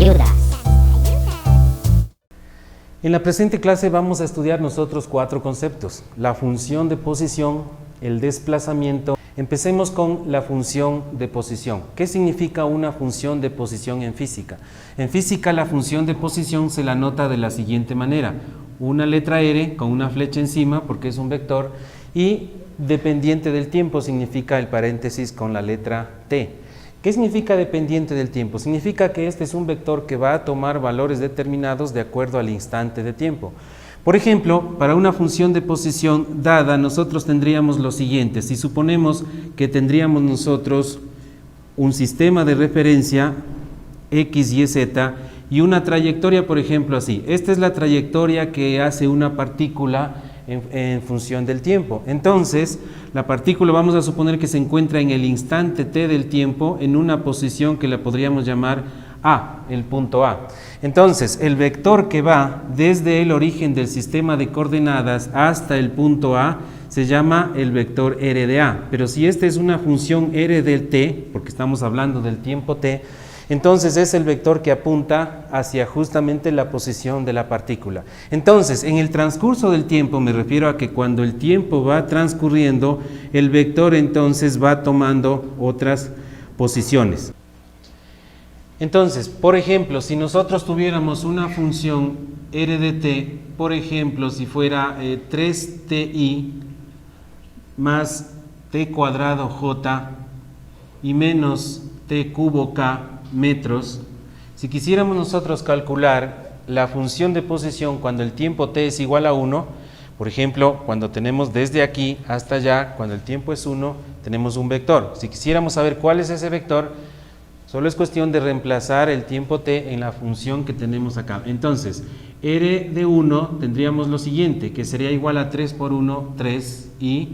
ayudas. En la presente clase vamos a estudiar nosotros 4 conceptos: la función de posición, el desplazamiento. Empecemos con la función de posición. ¿Qué significa una función de posición en física? En física la función de posición se la nota de la siguiente manera: una letra R con una flecha encima porque es un vector, y dependiente del tiempo significa el paréntesis con la letra T. ¿Qué significa dependiente del tiempo? Significa que este es un vector que va a tomar valores determinados de acuerdo al instante de tiempo. Por ejemplo, para una función de posición dada, nosotros tendríamos lo siguiente. Si suponemos que tendríamos nosotros un sistema de referencia X, Y, Z y una trayectoria, por ejemplo, así. Esta es la trayectoria que hace una partícula en función del tiempo. Entonces, la partícula vamos a suponer que se encuentra en el instante t del tiempo en una posición que la podríamos llamar A, el punto A. Entonces, el vector que va desde el origen del sistema de coordenadas hasta el punto A se llama el vector R de A. Pero si esta es una función R del t, porque estamos hablando del tiempo t, entonces es el vector que apunta hacia justamente la posición de la partícula. Entonces, en el transcurso del tiempo, me refiero a que cuando el tiempo va transcurriendo, el vector entonces va tomando otras posiciones. Entonces, por ejemplo, si nosotros tuviéramos una función R de t, por ejemplo, si fuera 3ti más t cuadrado j y menos t cubo k metros, si quisiéramos nosotros calcular la función de posición cuando el tiempo t es igual a 1, por ejemplo, cuando tenemos desde aquí hasta allá, cuando el tiempo es 1, tenemos un vector. Si quisiéramos saber cuál es ese vector, solo es cuestión de reemplazar el tiempo t en la función que tenemos acá. Entonces, r de 1 tendríamos lo siguiente, que sería igual a 3 por 1, 3i,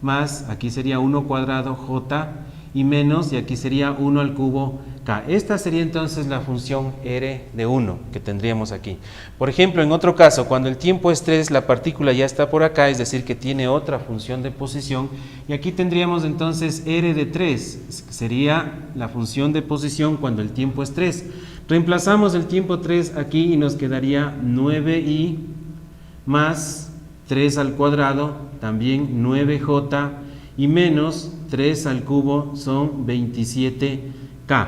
más, aquí sería 1 cuadrado j, y menos, y aquí sería 1 al cubo k. Esta sería entonces la función r de 1 que tendríamos aquí. Por ejemplo, en otro caso, cuando el tiempo es 3, la partícula ya está por acá, es decir, que tiene otra función de posición, y aquí tendríamos entonces r de 3, sería la función de posición cuando el tiempo es 3. Reemplazamos el tiempo 3 aquí y nos quedaría 9i más 3 al cuadrado, también 9j, y menos 3 al cubo son 27k.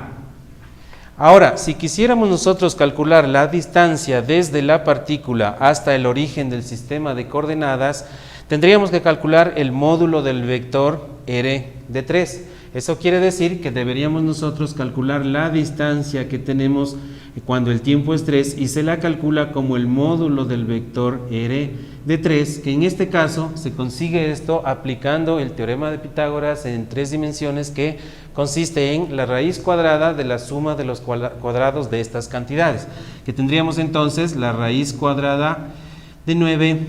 Ahora, si quisiéramos nosotros calcular la distancia desde la partícula hasta el origen del sistema de coordenadas, tendríamos que calcular el módulo del vector r de 3. Eso quiere decir que deberíamos nosotros calcular la distancia que tenemos cuando el tiempo es 3 y se la calcula como el módulo del vector r de 3, que en este caso se consigue esto aplicando el teorema de Pitágoras en 3 dimensiones, que consiste en la raíz cuadrada de la suma de los cuadrados de estas cantidades, que tendríamos entonces la raíz cuadrada de 9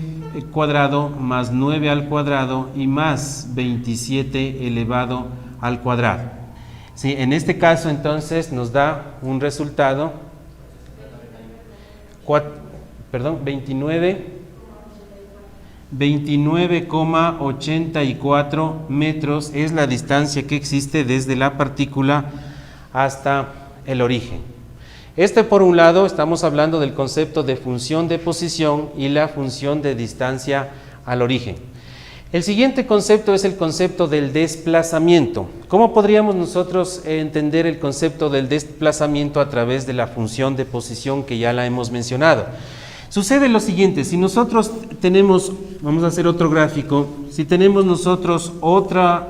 cuadrado más 9 al cuadrado y más 27 elevado al cuadrado. Sí, en este caso entonces nos da un resultado 29,84 metros es la distancia que existe desde la partícula hasta el origen. Por un lado, estamos hablando del concepto de función de posición y la función de distancia al origen. El siguiente concepto es el concepto del desplazamiento. ¿Cómo podríamos nosotros entender el concepto del desplazamiento a través de la función de posición que ya la hemos mencionado? Sucede lo siguiente: si nosotros tenemos, vamos a hacer otro gráfico, si tenemos nosotros otro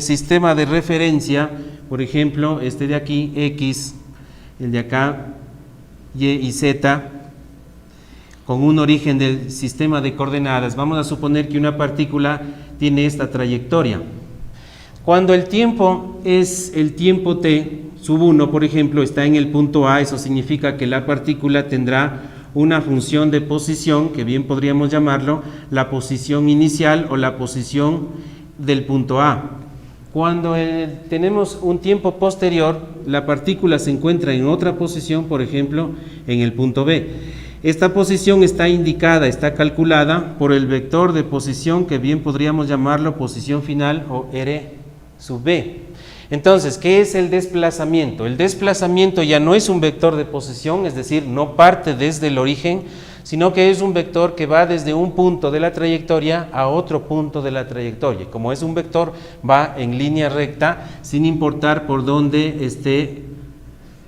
sistema de referencia, por ejemplo, este de aquí, X, el de acá, Y y Z, con un origen del sistema de coordenadas, vamos a suponer que una partícula tiene esta trayectoria. Cuando el tiempo es el tiempo t sub 1, por ejemplo, está en el punto A, eso significa que la partícula tendrá una función de posición, que bien podríamos llamarlo la posición inicial o la posición del punto A. Cuando tenemos un tiempo posterior, la partícula se encuentra en otra posición, por ejemplo, en el punto B. Esta posición está indicada, está calculada por el vector de posición, que bien podríamos llamarlo posición final o R sub B. Entonces, ¿qué es el desplazamiento? El desplazamiento ya no es un vector de posición, es decir, no parte desde el origen, sino que es un vector que va desde un punto de la trayectoria a otro punto de la trayectoria. Como es un vector, va en línea recta, sin importar por dónde esté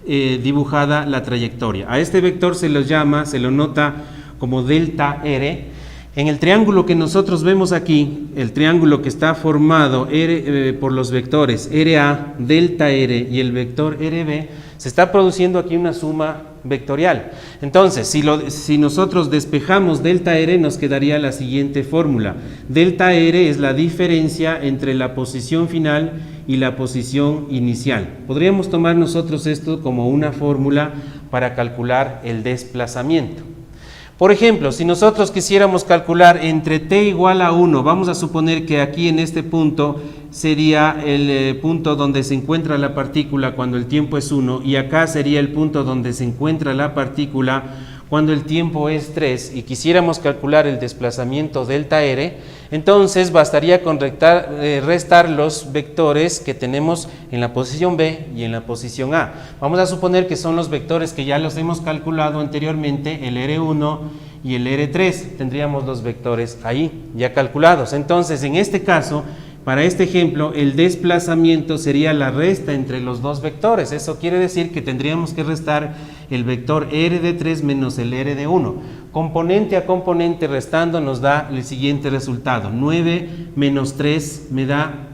dibujada la trayectoria. A este vector se lo nota como delta R. En el triángulo que nosotros vemos aquí, el triángulo que está formado por los vectores RA, delta R y el vector RB, se está produciendo aquí una suma vectorial. Entonces, si nosotros despejamos delta R, nos quedaría la siguiente fórmula. Delta R es la diferencia entre la posición final y la posición inicial. Podríamos tomar nosotros esto como una fórmula para calcular el desplazamiento. Por ejemplo, si nosotros quisiéramos calcular entre t igual a 1, vamos a suponer que aquí en este punto sería el punto donde se encuentra la partícula cuando el tiempo es 1 y acá sería el punto donde se encuentra la partícula cuando el tiempo es 3 y quisiéramos calcular el desplazamiento delta R, entonces bastaría con restar los vectores que tenemos en la posición B y en la posición A. Vamos a suponer que son los vectores que ya los hemos calculado anteriormente, el R1 y el R3. Tendríamos los vectores ahí ya calculados. Entonces, en este caso, para este ejemplo, el desplazamiento sería la resta entre los dos vectores. Eso quiere decir que tendríamos que restar el vector R de 3 menos el R de 1. Componente a componente restando nos da el siguiente resultado. 9 menos 3 me da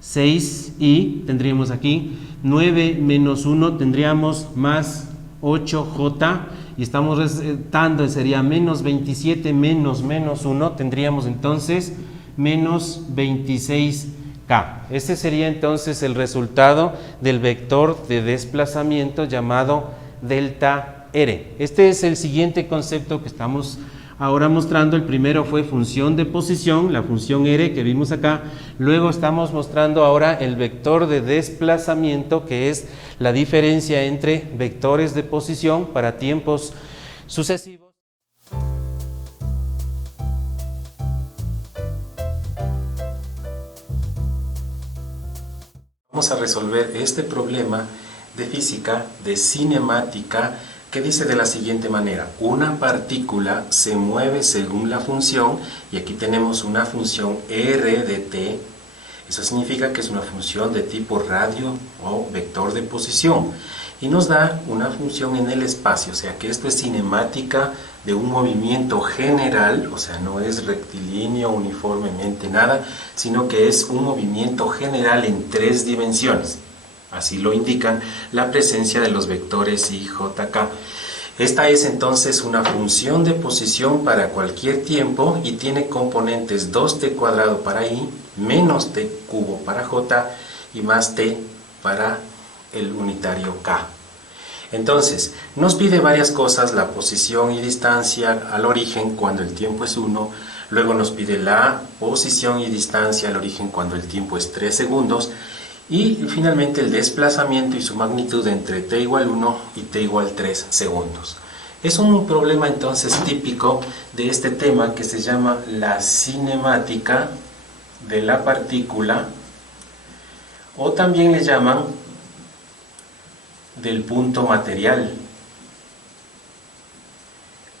6 y tendríamos aquí 9 menos 1 tendríamos más 8J y estamos restando, sería menos 27 menos 1, tendríamos entonces menos 26K. Este sería entonces el resultado del vector de desplazamiento llamado delta R. Este es el siguiente concepto que estamos ahora mostrando. El primero fue función de posición, la función R que vimos acá. Luego estamos mostrando ahora el vector de desplazamiento, que es la diferencia entre vectores de posición para tiempos sucesivos. Vamos a resolver este problema de física, de cinemática, que dice de la siguiente manera: una partícula se mueve según la función, y aquí tenemos una función r de t. Eso significa que es una función de tipo radio o vector de posición, y nos da una función en el espacio, o sea que esto es cinemática de un movimiento general, o sea no es rectilíneo uniformemente nada, sino que es un movimiento general en 3 dimensiones. Así lo indican la presencia de los vectores I, J, K. Esta es entonces una función de posición para cualquier tiempo y tiene componentes 2t cuadrado para I, menos t cubo para J y más t para el unitario K. Entonces, nos pide varias cosas: la posición y distancia al origen cuando el tiempo es 1, luego nos pide la posición y distancia al origen cuando el tiempo es 3 segundos, y finalmente el desplazamiento y su magnitud entre t igual 1 y t igual 3 segundos. Es un problema entonces típico de este tema que se llama la cinemática de la partícula, o también le llaman del punto material.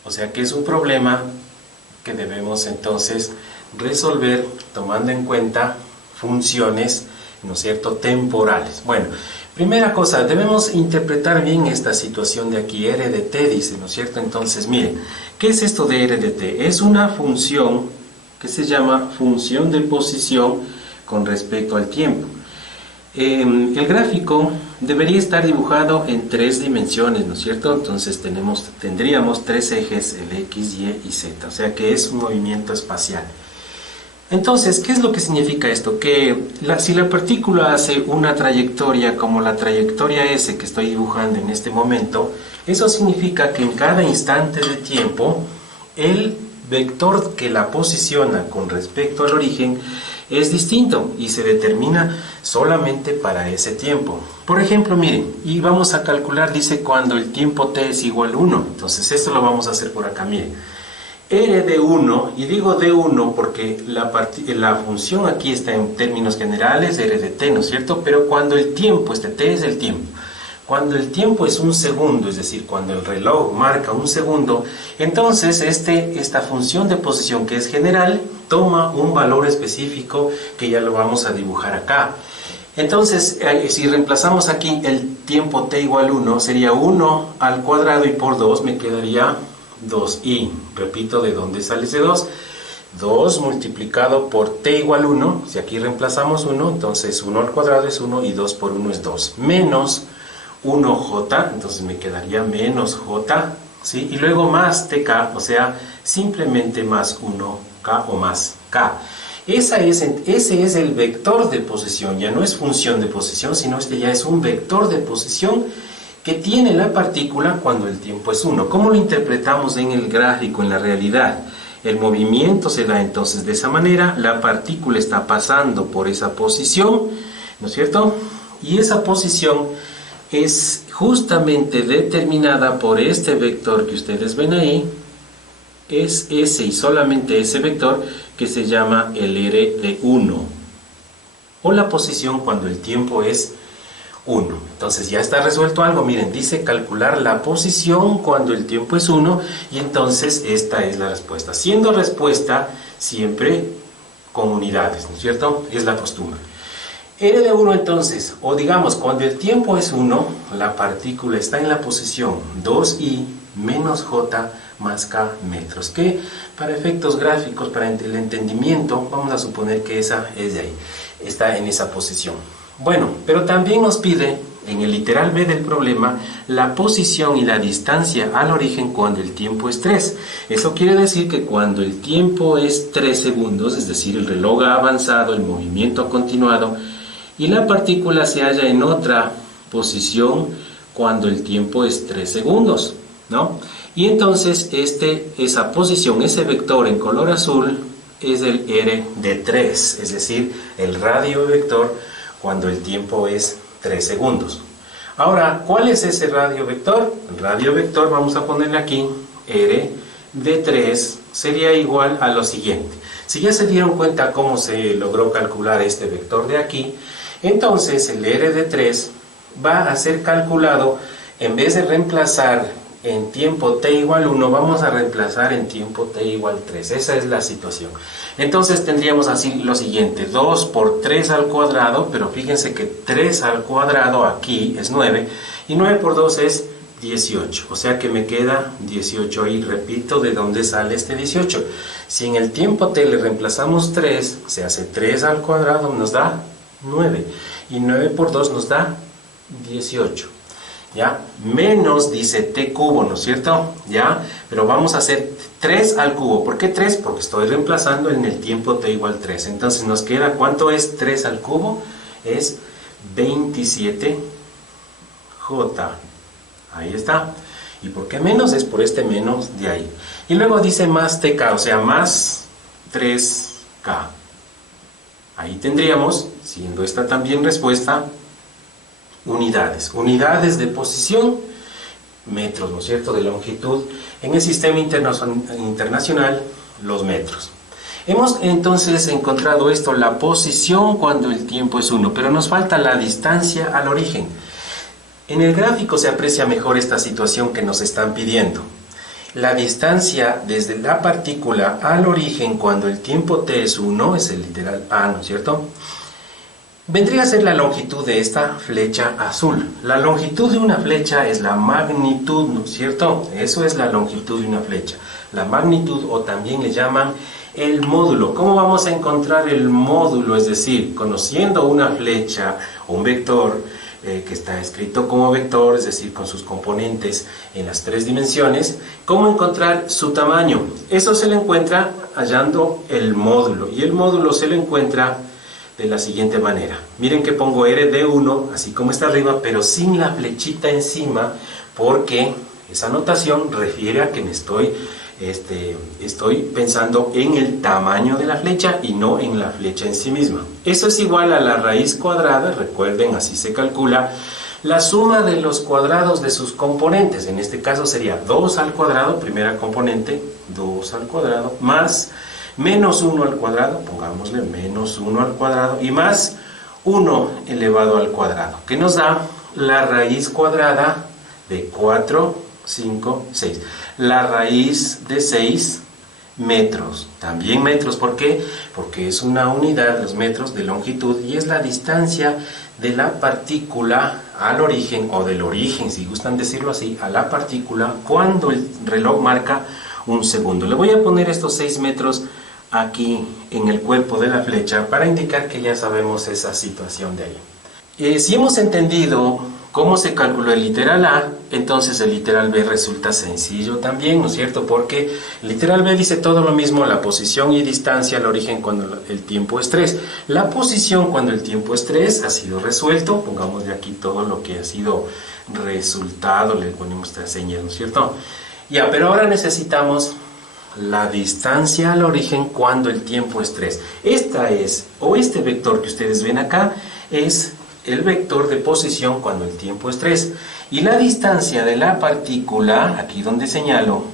O sea que es un problema que debemos entonces resolver tomando en cuenta funciones, ¿no es cierto?, temporales. Bueno, primera cosa, debemos interpretar bien esta situación de aquí, r de t dice, ¿no es cierto? Entonces, miren, ¿qué es esto de r de t? Es una función que se llama función de posición con respecto al tiempo. El gráfico debería estar dibujado en 3 dimensiones, ¿no es cierto? Entonces tendríamos 3 ejes, el X, Y y Z, o sea que es un movimiento espacial. Entonces, ¿qué es lo que significa esto? Que si la partícula hace una trayectoria como la trayectoria S que estoy dibujando en este momento, eso significa que en cada instante de tiempo, el vector que la posiciona con respecto al origen es distinto y se determina solamente para ese tiempo. Por ejemplo, miren, y vamos a calcular, dice cuando el tiempo t es igual a 1. Entonces esto lo vamos a hacer por acá, miren. R de 1, y digo de 1 porque la función aquí está en términos generales, R de t, ¿no es cierto? Pero cuando el tiempo, este t es el tiempo, cuando el tiempo es un segundo, es decir, cuando el reloj marca un segundo, entonces esta función de posición que es general toma un valor específico que ya lo vamos a dibujar acá. Entonces, si reemplazamos aquí el tiempo t igual 1, sería 1 al cuadrado y por 2 me quedaría 2i. Repito, ¿de dónde sale ese 2? 2 multiplicado por t igual 1, si aquí reemplazamos 1, entonces 1 al cuadrado es 1 y 2 por 1 es 2. Menos 1j, entonces me quedaría menos j, ¿sí? Y luego más tk, o sea, simplemente más 1k o más k. Ese es el vector de posición, ya no es función de posición, sino este ya es un vector de posición que tiene la partícula cuando el tiempo es 1. ¿Cómo lo interpretamos en el gráfico, en la realidad? El movimiento se da entonces de esa manera, la partícula está pasando por esa posición, ¿no es cierto? Y esa posición es justamente determinada por este vector que ustedes ven ahí, es ese y solamente ese vector que se llama el R de 1, o la posición cuando el tiempo es 1. Entonces ya está resuelto algo. Miren, dice calcular la posición cuando el tiempo es 1 y entonces esta es la respuesta. Siendo respuesta siempre con unidades, ¿no es cierto? Es la costumbre. R de 1 entonces, o digamos, cuando el tiempo es 1, la partícula está en la posición 2i menos j más k metros, que para efectos gráficos, para el entendimiento, vamos a suponer que esa es de ahí, está en esa posición. Bueno, pero también nos pide, en el literal B del problema, la posición y la distancia al origen cuando el tiempo es 3. Eso quiere decir que cuando el tiempo es 3 segundos, es decir, el reloj ha avanzado, el movimiento ha continuado, y la partícula se halla en otra posición cuando el tiempo es 3 segundos, ¿no? Y entonces esa posición, ese vector en color azul, es el R de 3, es decir, el radio vector cuando el tiempo es 3 segundos. Ahora, ¿cuál es ese radio vector? El radio vector, vamos a ponerle aquí, R de 3 sería igual a lo siguiente. Si ya se dieron cuenta cómo se logró calcular este vector de aquí, entonces el R de 3 va a ser calculado, en vez de reemplazar en tiempo t igual 1, vamos a reemplazar en tiempo t igual 3. Esa es la situación. Entonces tendríamos así lo siguiente, 2 por 3 al cuadrado, pero fíjense que 3 al cuadrado aquí es 9, y 9 por 2 es 18, o sea que me queda 18 ahí. Repito, ¿de dónde sale este 18? Si en el tiempo t le reemplazamos 3, se hace 3 al cuadrado, nos da 9, y 9 por 2 nos da 18. ¿Ya? Menos, dice t cubo, ¿no es cierto? ¿Ya? Pero vamos a hacer 3 al cubo. ¿Por qué 3? Porque estoy reemplazando en el tiempo t igual 3. Entonces nos queda, ¿cuánto es 3 al cubo? Es 27j. Ahí está. ¿Y por qué menos? Es por este menos de ahí. Y luego dice más tk, o sea, más 3k. Ahí tendríamos, siendo esta también respuesta, unidades de posición, metros, ¿no es cierto?, de longitud. En el sistema internacional, los metros. Hemos entonces encontrado esto, la posición cuando el tiempo es 1, pero nos falta la distancia al origen. En el gráfico se aprecia mejor esta situación que nos están pidiendo. La distancia desde la partícula al origen cuando el tiempo t es 1, es el literal a, ¿no es cierto?, vendría a ser la longitud de esta flecha azul. La longitud de una flecha es la magnitud, ¿no es cierto? Eso es la longitud de una flecha. La magnitud, o también le llaman el módulo. ¿Cómo vamos a encontrar el módulo? Es decir, conociendo una flecha o un vector que está escrito como vector, es decir, con sus componentes en las 3 dimensiones, ¿cómo encontrar su tamaño? Eso se le encuentra hallando el módulo, y el módulo se le encuentra de la siguiente manera. Miren que pongo R de 1, así como está arriba, pero sin la flechita encima, porque esa notación refiere a que me estoy pensando en el tamaño de la flecha y no en la flecha en sí misma. Eso es igual a la raíz cuadrada, recuerden, así se calcula, la suma de los cuadrados de sus componentes. En este caso sería 2 al cuadrado, primera componente, 2 al cuadrado, más menos 1 al cuadrado, pongámosle menos 1 al cuadrado, y más 1 elevado al cuadrado, que nos da la raíz cuadrada de 4, 5, 6. La raíz de 6 metros, también metros. ¿Por qué? Porque es una unidad, los metros, de longitud, y es la distancia de la partícula al origen, o del origen, si gustan decirlo así, a la partícula, cuando el reloj marca un segundo. Le voy a poner estos 6 metros aquí en el cuerpo de la flecha para indicar que ya sabemos esa situación de ahí. Si hemos entendido cómo se calculó el literal A, entonces el literal B resulta sencillo también, ¿no es cierto? Porque el literal B dice todo lo mismo, la posición y distancia al origen cuando el tiempo es 3. La posición cuando el tiempo es 3 ha sido resuelto, pongamos de aquí todo lo que ha sido resultado, le ponemos esta señal, ¿no es cierto? Ya, pero ahora necesitamos la distancia al origen cuando el tiempo es 3. Esta es, o este vector que ustedes ven acá, es el vector de posición cuando el tiempo es 3. Y la distancia de la partícula, aquí donde señalo,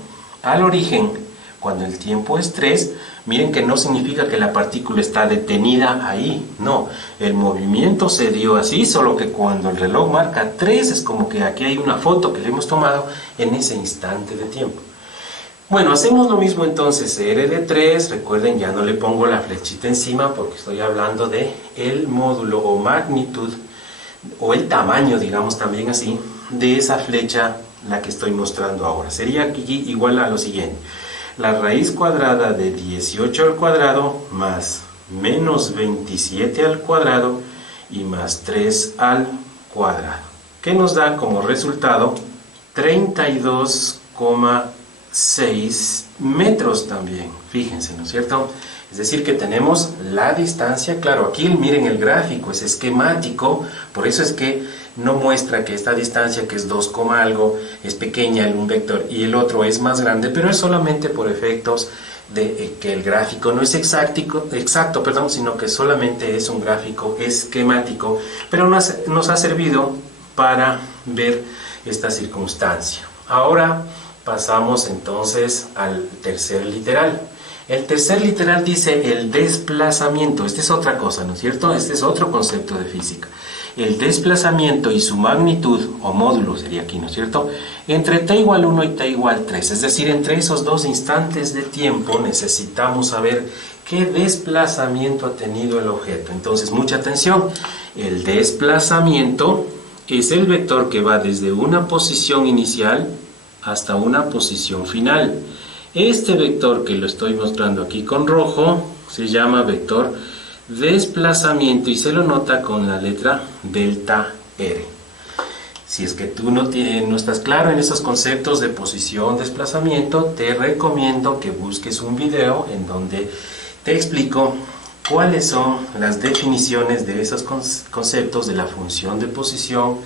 al origen cuando el tiempo es 3, miren que no significa que la partícula está detenida ahí, no, el movimiento se dio así, solo que cuando el reloj marca 3, es como que aquí hay una foto que le hemos tomado en ese instante de tiempo. Bueno, hacemos lo mismo entonces, R de 3, recuerden, ya no le pongo la flechita encima porque estoy hablando de el módulo o magnitud, o el tamaño, digamos también así, de esa flecha, la que estoy mostrando ahora. Sería aquí igual a lo siguiente, la raíz cuadrada de 18 al cuadrado más menos 27 al cuadrado y más 3 al cuadrado, que nos da como resultado 32,6 metros también, fíjense, ¿no es cierto? Es decir que tenemos la distancia, claro, aquí miren el gráfico, es esquemático, por eso es que no muestra que esta distancia, que es 2, algo, es pequeña en un vector y el otro es más grande, pero es solamente por efectos de que el gráfico no es exacto, sino que solamente es un gráfico esquemático, pero nos ha servido para ver esta circunstancia. Ahora pasamos entonces al tercer literal. El tercer literal dice el desplazamiento. Esta es otra cosa, ¿no es cierto? Este es otro concepto de física. El desplazamiento y su magnitud, o módulo sería aquí, ¿no es cierto? Entre t igual 1 y t igual 3. Es decir, entre esos dos instantes de tiempo necesitamos saber qué desplazamiento ha tenido el objeto. Entonces, mucha atención. El desplazamiento es el vector que va desde una posición inicial hasta una posición final. Este vector que lo estoy mostrando aquí con rojo se llama vector desplazamiento y se lo nota con la letra delta R. Si es que tú no estás claro en esos conceptos de posición, desplazamiento, te recomiendo que busques un video en donde te explico cuáles son las definiciones de esos conceptos de la función de posición,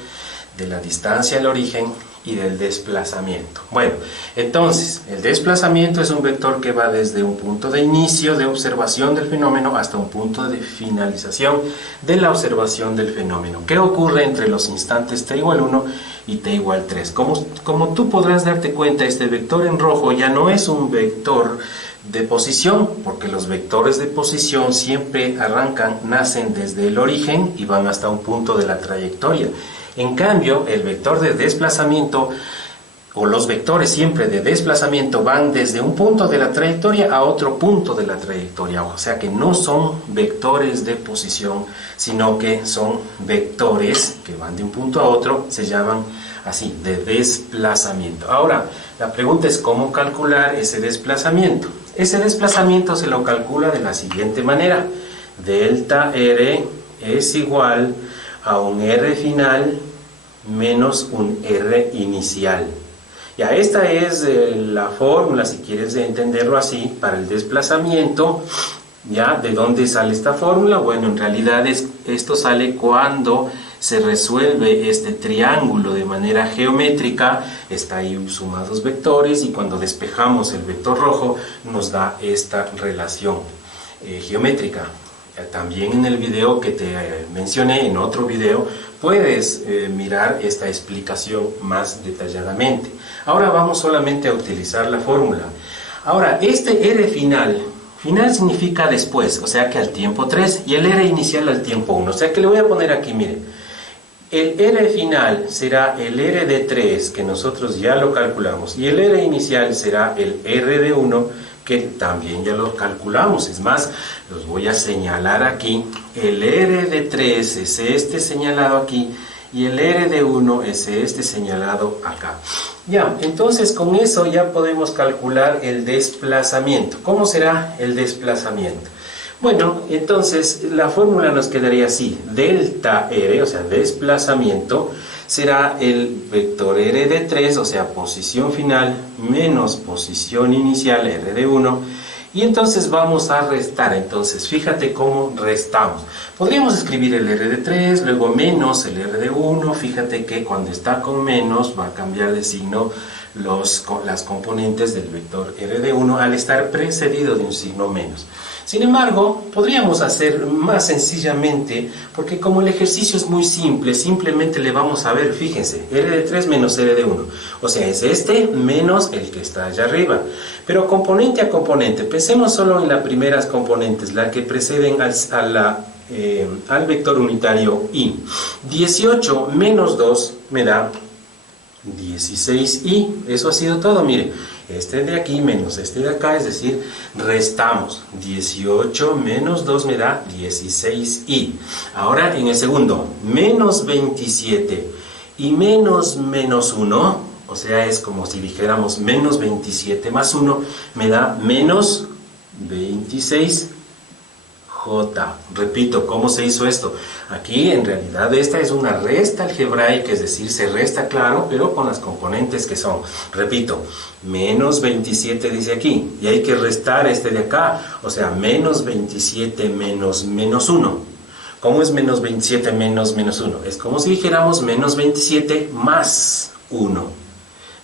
de la distancia al origen y del desplazamiento. Bueno, entonces, el desplazamiento es un vector que va desde un punto de inicio de observación del fenómeno hasta un punto de finalización de la observación del fenómeno. ¿Qué ocurre entre los instantes t igual 1 y t igual 3? Como tú podrás darte cuenta, este vector en rojo ya no es un vector de posición, porque los vectores de posición siempre nacen desde el origen y van hasta un punto de la trayectoria. En cambio, el vector de desplazamiento, o los vectores siempre de desplazamiento, van desde un punto de la trayectoria a otro punto de la trayectoria. O sea que no son vectores de posición, sino que son vectores que van de un punto a otro, se llaman así, de desplazamiento. Ahora, la pregunta es cómo calcular ese desplazamiento. Ese desplazamiento se lo calcula de la siguiente manera. Delta R es igual a un R final menos un R inicial. Ya, esta es la fórmula, si quieres entenderlo así, para el desplazamiento. ¿Ya? ¿De dónde sale esta fórmula? Bueno, en realidad esto sale cuando se resuelve este triángulo de manera geométrica. Está ahí sumados vectores y cuando despejamos el vector rojo nos da esta relación geométrica. también en el video que te mencioné, en otro video, puedes mirar esta explicación más detalladamente. Ahora vamos solamente a utilizar la fórmula. Ahora, este R final significa después, o sea que al tiempo 3, y el R inicial al tiempo 1. O sea que le voy a poner aquí, miren, el R final será el R de 3, que nosotros ya lo calculamos, y el R inicial será el R de 1, que también ya lo calculamos. Es más, los voy a señalar aquí. El R de 3 es este señalado aquí, y el R de 1 es este señalado acá. Ya, entonces con eso ya podemos calcular el desplazamiento. ¿Cómo será el desplazamiento? Bueno, entonces la fórmula nos quedaría así. Delta R, o sea, desplazamiento, será el vector R de 3, o sea, posición final, menos posición inicial, R de 1. Y entonces vamos a restar. Entonces, fíjate cómo restamos. Podríamos escribir el R de 3, luego menos el R de 1. Fíjate que cuando está con menos va a cambiar de signo las componentes del vector R de 1 al estar precedido de un signo menos. Sin embargo, podríamos hacer más sencillamente, porque como el ejercicio es muy simple, simplemente le vamos a ver, fíjense, R de 3 menos R de 1. O sea, es este menos el que está allá arriba. Pero componente a componente, pensemos solo en las primeras componentes, las que preceden al vector unitario I. 18 menos 2 me da 16i. Eso ha sido todo, mire. Este de aquí menos este de acá, es decir, restamos. 18 menos 2 me da 16i. Ahora en el segundo, menos 27 y menos 1, o sea, es como si dijéramos menos 27 más 1, me da menos 26. J. Repito, ¿cómo se hizo esto? Aquí en realidad esta es una resta algebraica, es decir, se resta claro, pero con las componentes que son. Repito, menos 27 dice aquí, y hay que restar este de acá, o sea, menos 27 menos 1. ¿Cómo es menos 27 menos 1? Es como si dijéramos menos 27 más 1.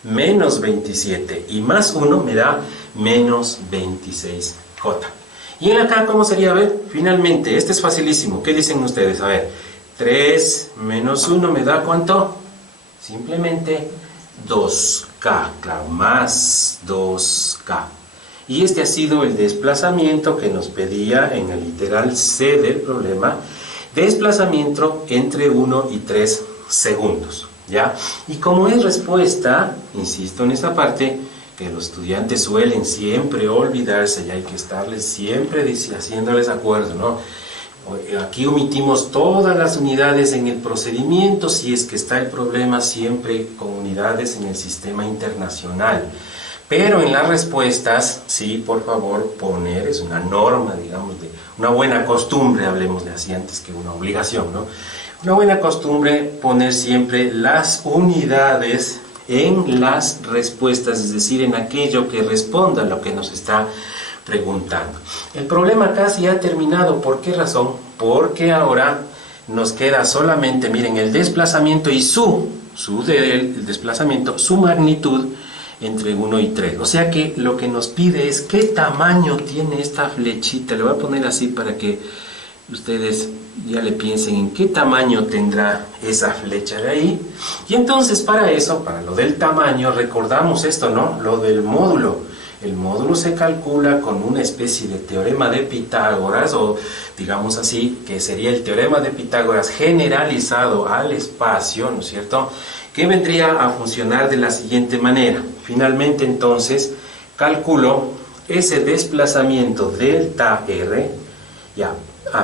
Menos 27 y más 1 me da menos 26J. Y en acá, ¿cómo sería? A ver, finalmente, este es facilísimo. ¿Qué dicen ustedes? A ver, 3 menos 1 me da ¿cuánto? Simplemente 2K, claro, más 2K. Y este ha sido el desplazamiento que nos pedía en el literal C del problema. Desplazamiento entre 1 y 3 segundos, ¿ya? Y como es respuesta, insisto en esta parte, que los estudiantes suelen siempre olvidarse y hay que estarles siempre haciéndoles acuerdo, ¿no? Aquí omitimos todas las unidades en el procedimiento, si es que está el problema siempre con unidades en el sistema internacional. Pero en las respuestas, sí, por favor, poner, es una norma, digamos, de una buena costumbre, hablemos de así antes que una obligación, ¿no? Una buena costumbre, poner siempre las unidades en las respuestas, es decir, en aquello que responda a lo que nos está preguntando. El problema casi ha terminado. ¿Por qué razón? Porque ahora nos queda solamente, miren, el desplazamiento y el desplazamiento, su magnitud entre 1 y 3. O sea que lo que nos pide es qué tamaño tiene esta flechita. Le voy a poner así para que ustedes ya le piensen en qué tamaño tendrá esa flecha de ahí. Y entonces para eso, para lo del tamaño, recordamos esto, ¿no? Lo del módulo. El módulo se calcula con una especie de teorema de Pitágoras, o digamos así, que sería el teorema de Pitágoras generalizado al espacio, ¿no es cierto? Que vendría a funcionar de la siguiente manera. Finalmente entonces calculo ese desplazamiento delta R, ya.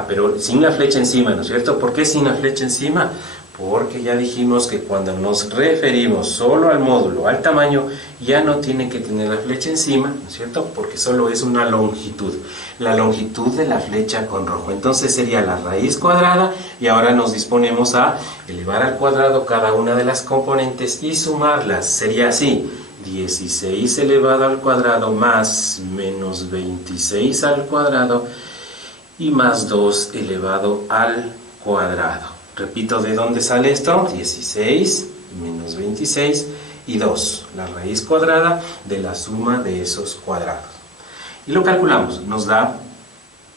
Pero sin la flecha encima, ¿no es cierto? ¿Por qué sin la flecha encima? Porque ya dijimos que cuando nos referimos solo al módulo, al tamaño, ya no tiene que tener la flecha encima, ¿no es cierto? Porque solo es una longitud, la longitud de la flecha con rojo. Entonces sería la raíz cuadrada, y ahora nos disponemos a elevar al cuadrado cada una de las componentes y sumarlas. Sería así: 16 elevado al cuadrado más menos 26 al cuadrado y más 2 elevado al cuadrado. Repito, ¿de dónde sale esto? 16 menos 26 y 2, la raíz cuadrada de la suma de esos cuadrados. Y lo calculamos, nos da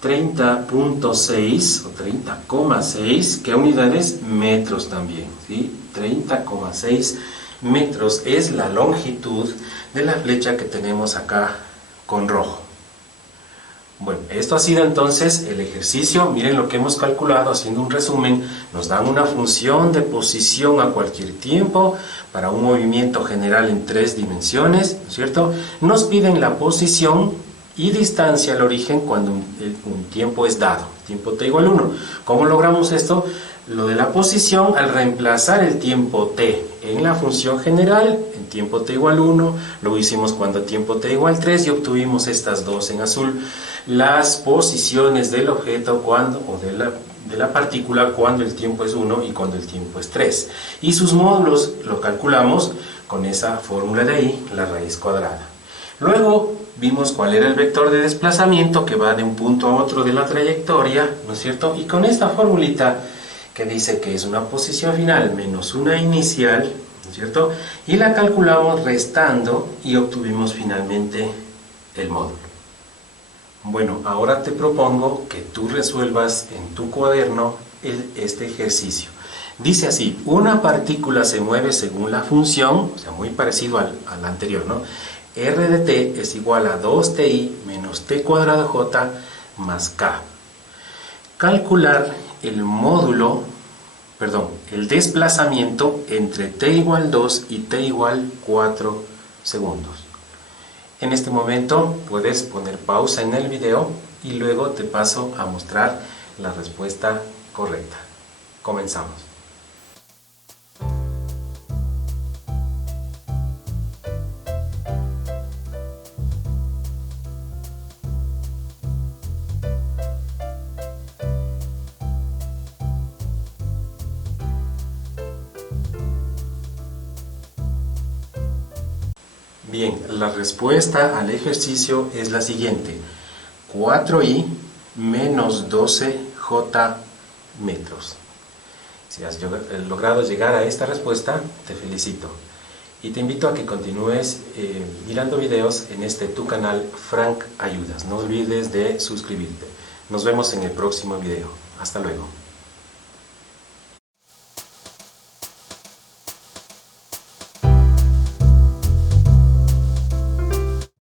30.6 o 30,6, ¿qué unidades? Metros también, ¿sí? 30,6 metros es la longitud de la flecha que tenemos acá con rojo. Bueno, esto ha sido entonces el ejercicio. Miren lo que hemos calculado, haciendo un resumen. Nos dan una función de posición a cualquier tiempo para un movimiento general en 3 dimensiones, ¿no es cierto? Nos piden la posición y distancia al origen cuando un tiempo es dado, tiempo t igual 1. ¿Cómo logramos esto? Lo de la posición, al reemplazar el tiempo t en la función general, en tiempo t igual 1, lo hicimos cuando tiempo t igual 3 y obtuvimos estas dos en azul, las posiciones del objeto cuando, o de la partícula cuando el tiempo es 1 y cuando el tiempo es 3. Y sus módulos lo calculamos con esa fórmula de ahí, la raíz cuadrada. Luego vimos cuál era el vector de desplazamiento que va de un punto a otro de la trayectoria, ¿no es cierto? Y con esta formulita que dice que es una posición final menos una inicial, ¿no es cierto? Y la calculamos restando y obtuvimos finalmente el módulo. Bueno, ahora te propongo que tú resuelvas en tu cuaderno este ejercicio. Dice así: una partícula se mueve según la función, o sea, muy parecido al anterior, ¿no? R de t es igual a 2ti menos t cuadrado j más k. Calcular el módulo, el desplazamiento entre t igual 2 y t igual 4 segundos. En este momento puedes poner pausa en el video y luego te paso a mostrar la respuesta correcta. Comenzamos. Bien, la respuesta al ejercicio es la siguiente: 4i menos 12j metros. Si has logrado llegar a esta respuesta, te felicito. Y te invito a que continúes mirando videos en tu canal Frank Ayudas. No olvides de suscribirte. Nos vemos en el próximo video. Hasta luego.